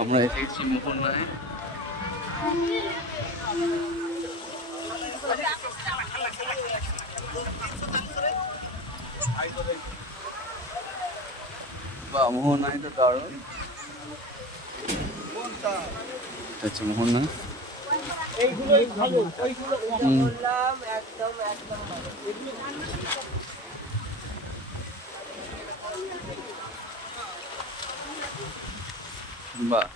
আমরা এসে গেছি মোহনায়। বা মোহনায় তো দারুণ হচ্ছে মোহনা। বাহ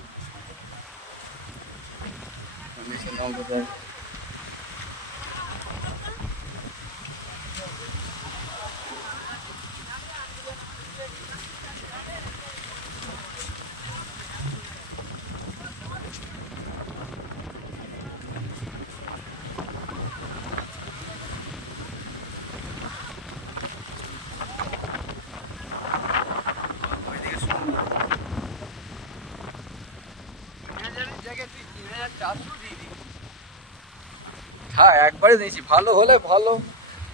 হ্যাঁ একবারে দিয়েছি, ভালো হলে ভালো,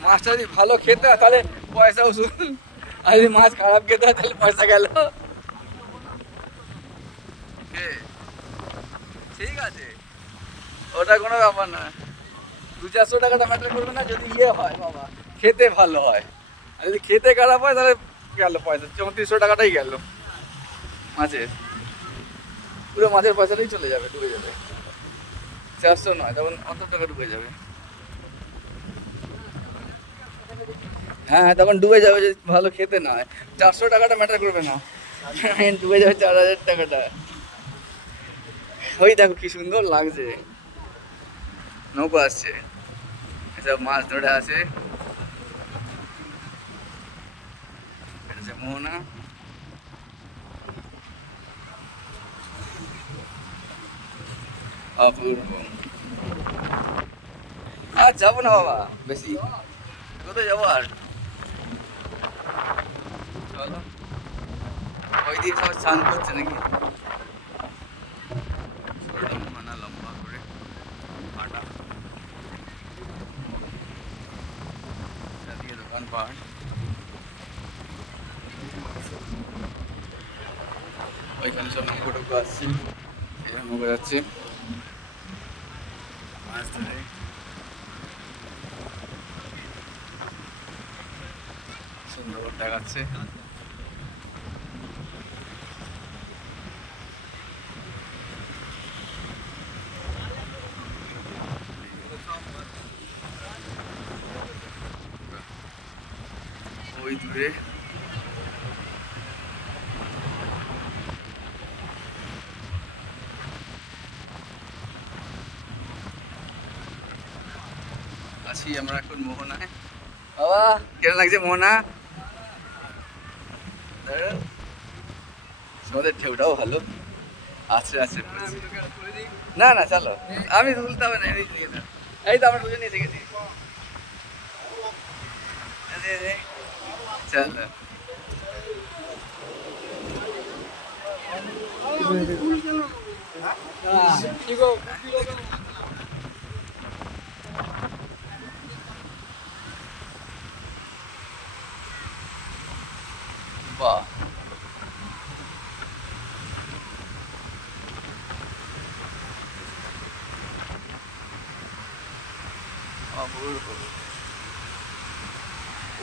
মাছটা যদি ভালো খেতে হয় তাহলে পয়সা উসুল, আর যদি মাছ খারাপ খেতে হয় তাহলে পয়সা গেল। ঠিক আছে, ওটা কোনো ব্যাপার না, 200-400 টাকাটা ম্যাটার করবে না যদি ইয়ে হয় বাবা, খেতে ভালো হয়। আর যদি খেতে খারাপ হয় তাহলে গেল পয়সা, 3400 টাকাটাই গেল মাছের, পুরো মাছের পয়সাটাই চলে যাবে, ডুবে যাবে। 400 নয়, তখন অত টাকা ডুবে যাবে। হ্যাঁ তখন ডুবে যাবে যদি ভালো খেতে না হয়। 400 টাকাটা ম্যাটার করবে না, ডুবে যাবে 4000 টাকাটা। ওই দেখো কি সুন্দর লাগছে, নৌকা আসছে, এসব মাছ ধরে আসে। এটা হচ্ছে মোহনা। অপূর্ব। আর যাবো না বাবা বেশি, কোথায় যাবো আর, চলো। ওই দিন সব স্নান করছে নাকি, মোহনা লম্বা করে কাটা, চারদিকে দোকান পাহাড়। ওইখানে সব নৌকো টুকো আসছে, এখানে নৌকো যাচ্ছে মাছ ধরে। সুন্দর দেখাচ্ছে। ওই দূরে আছি আমরা এখন মোহনায়। বাবা কেমন লাগছে মোহনা? সমুদ্রের ঢেউটাও ভালো, আচ্ছা আচ্ছা না না চলো, আমি তুলতে হবে না, এই তো আমরা দুজনে এসে গেছি, চলো। বাহ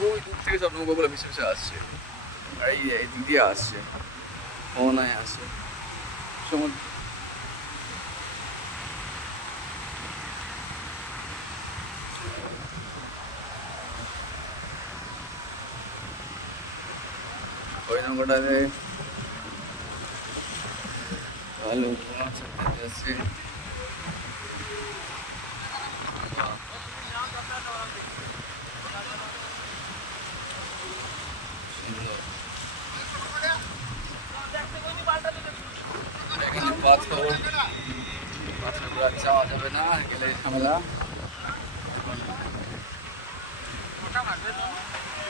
ওই দূর থেকে সব নৌকাগুলো ভেসে ভেসে আসছে, আর এই দিক দিয়ে আসছে, মোহনায় আসছে সমুদ্র। ওই নৌকাটাতে ভালো মাছ আসছে। এখানে পাথর, পাথরগুলো চাওয়া যাবে না, গেলে ঝামেলা।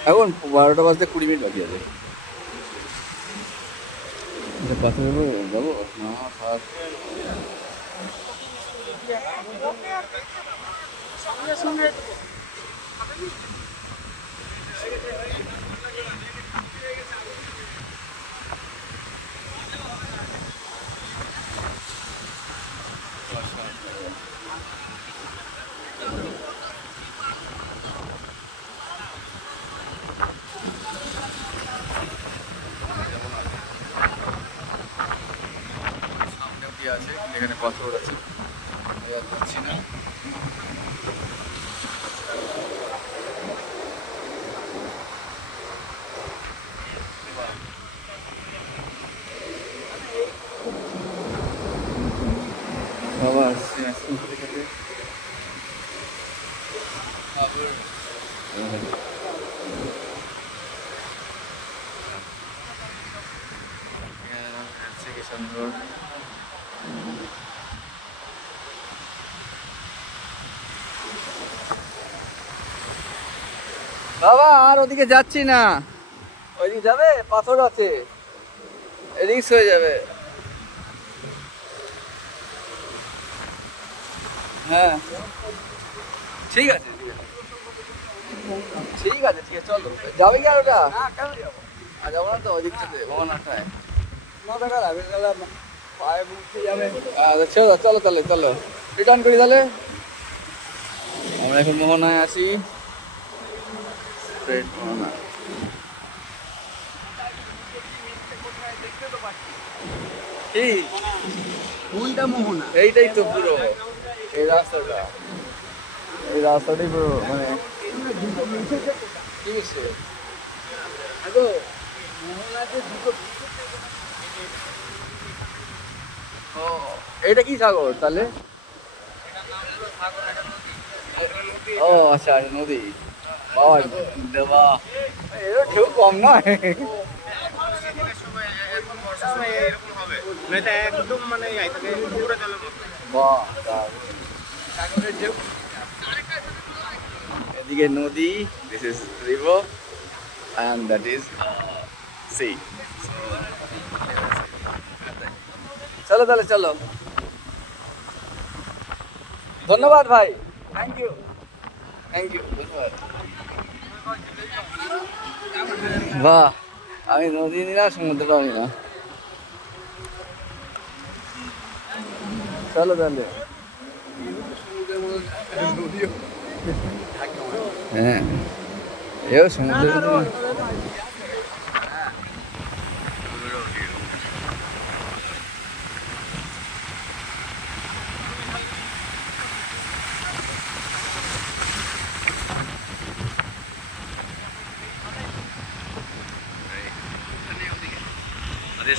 এখন 12টা বাজতে 20 মিনিট বাকি আছে। পাথর যাবো না থাক, আছে, যেখানে পাথর আছে, যাচ্ছি না। বাবা আসছে আইসক্রিম খেতে খেতে। কি সুন্দর। বাবা আর ওদিকে যাচ্ছি না, ওইদিকে যাবে, পাথর আছে, রিস্ক হয়ে যাবে। হ্যাঁ ঠিক আছে ঠিক আছে ঠিক আছে, চলো। যাবে কি আর ওটা? কেন যাবো? আর যাবো না তো ওই দিকটাতে ভবনাটায়, না দেখা যাবে, পায়ে মুখে যাবে। চলো চলো তাহলে, চলো রিটার্ন করি তাহলে। আমরা এখন মোহনায় আছি, স্ট্রেট মোহনা। কি কোনটা মোহনা? এইটাই তো পুরো এই রাস্তাটা, এই রাস্তাটাই পুরো মানে কি হচ্ছে ও এইটা কি সাগর তাহলে? ও আচ্ছা নদী। বাবা দেবা এর ঢেউ কম নয়। একদম মানে এদিকে নদী, this is river and that is sea. চলো তাহলে চলো, ধন্যবাদ ভাই, থ্যাংক ইউ থ্যাংক ইউ, ধন্যবাদ। বাহ আমি নদী নিলাম, সমুদ্রটাও নিলাম। চলো তাহলে। হ্যাঁ এও সমুদ্র।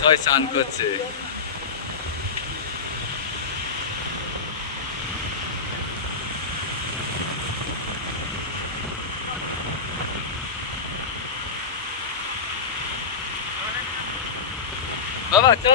সবাই স্নান করছে। বাবা চল।